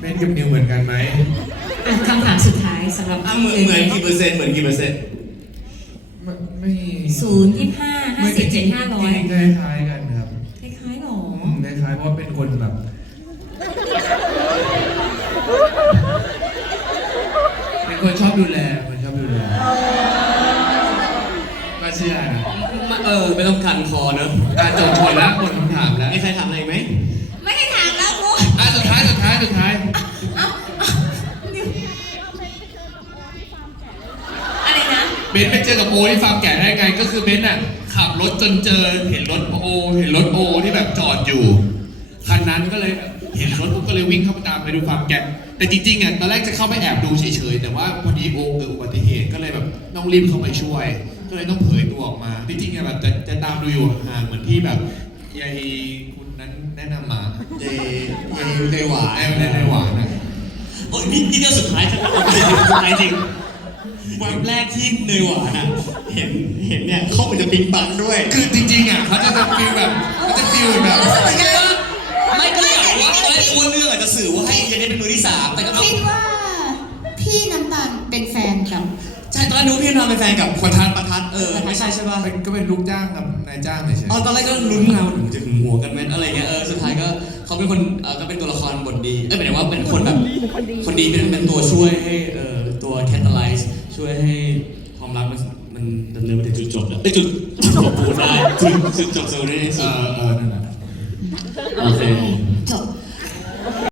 เบนกับนิวเหมือนกันไหมอะคำถามสุดท้ายสำหรับอะพี่เหมือนเหมือนกี่เปอร์เซ็นต์เหมือนกี่เปอร์เซ็นต์ไม่ไม่ศูนย์ยี่ห้าห้าสิบเจ็ดห้าร้อยจงๆคล้ายๆกันครับคล้ายๆหรออืมคล้ายๆเพราะว่าเป็นคนแบบ เป็นคนชอบดูแลคนชอบดูแลก็เชื่อนะ เออ ไม่ต้องกันคอเนอะอะจบหมดแล้วหมดคำถามแล้ว มีใครถามอะไรอีกไหม ไม่ได้ถามแล้วกู อะสุดท้ายสุดท้ายสุดท้าย อะไรนะ เบนซ์ไปเจอกับโอที่ฟาร์มแกะได้ไง ก็คือเบนซ์อะขับรถจนเจอเห็นรถโอ เห็นรถโอที่แบบจอดอยู่คันนั้นก็เลยเห็นรถปุ๊บก็เลยวิ่งเข้าไปตามไปดูฟาร์มแกะแต่จริงๆอะตอนแรกจะเข้าไปแอบดูเฉยๆ แต่ว่าพอดีโอเกิดอุบัติเหตุก็เลยแบบต้องรีบเข้าไปช่วย ก็เลยต้องเผยตัวออกมาจริงๆอะแบบจะจะตามดูอยู่ห่างๆเหมือนที่แบบยายคุณนั้นแนะนำมาเจเจเจหวาแอบในในหวานนะ โอ้ยนี่นี่เรื่องสุดท้ายจะเอาไปสุดท้ายจริง วันแรกที่เนยหวานอะ เห็นเห็นเนี่ยเขาเหมือนจะปิงปังด้วย คือจริงๆอะเขาจะจะฟีลแบบเขาจะฟีลแบบ ไม่ก็เลยอยากรู้ว่าตอนแรกรู้ว่าเรื่องอาจจะสื่อว่าให้เจเนเป็นมือที่สามแต่ก็เอาคิดว่า พี่น้ำตาลเป็นแฟนกับ ใช่ตอนแรกนึกว่าพี่นอนเป็นแฟนกับประทัดประทัดเออไม่ใช่ใช่ป่ะเป็นก็เป็นลูกจ้างกับนายจ้างเฉยอ๋อตอนแรกก็ลุ้นมาว่าจะถึงหัวกันไหมอะไรเงี้ยเออสุดท้ายก็เขาเป็นคนเออก็เป็นตัวละครบทดีเอ้ยหมายถึงว่าเป็นคนแบบคนดีเป็นเป็นตัวช่วยให้เออตัวแคตตาไลซ์ ช่วยให้ความรักมันมันดำเนินไปถึงจุดจบแล้วเอ้ยจุดจุดจบพูดได้จุดจุดจบเร็วได้ที่ๆเอสุดอเออนั่นแหละ โอเค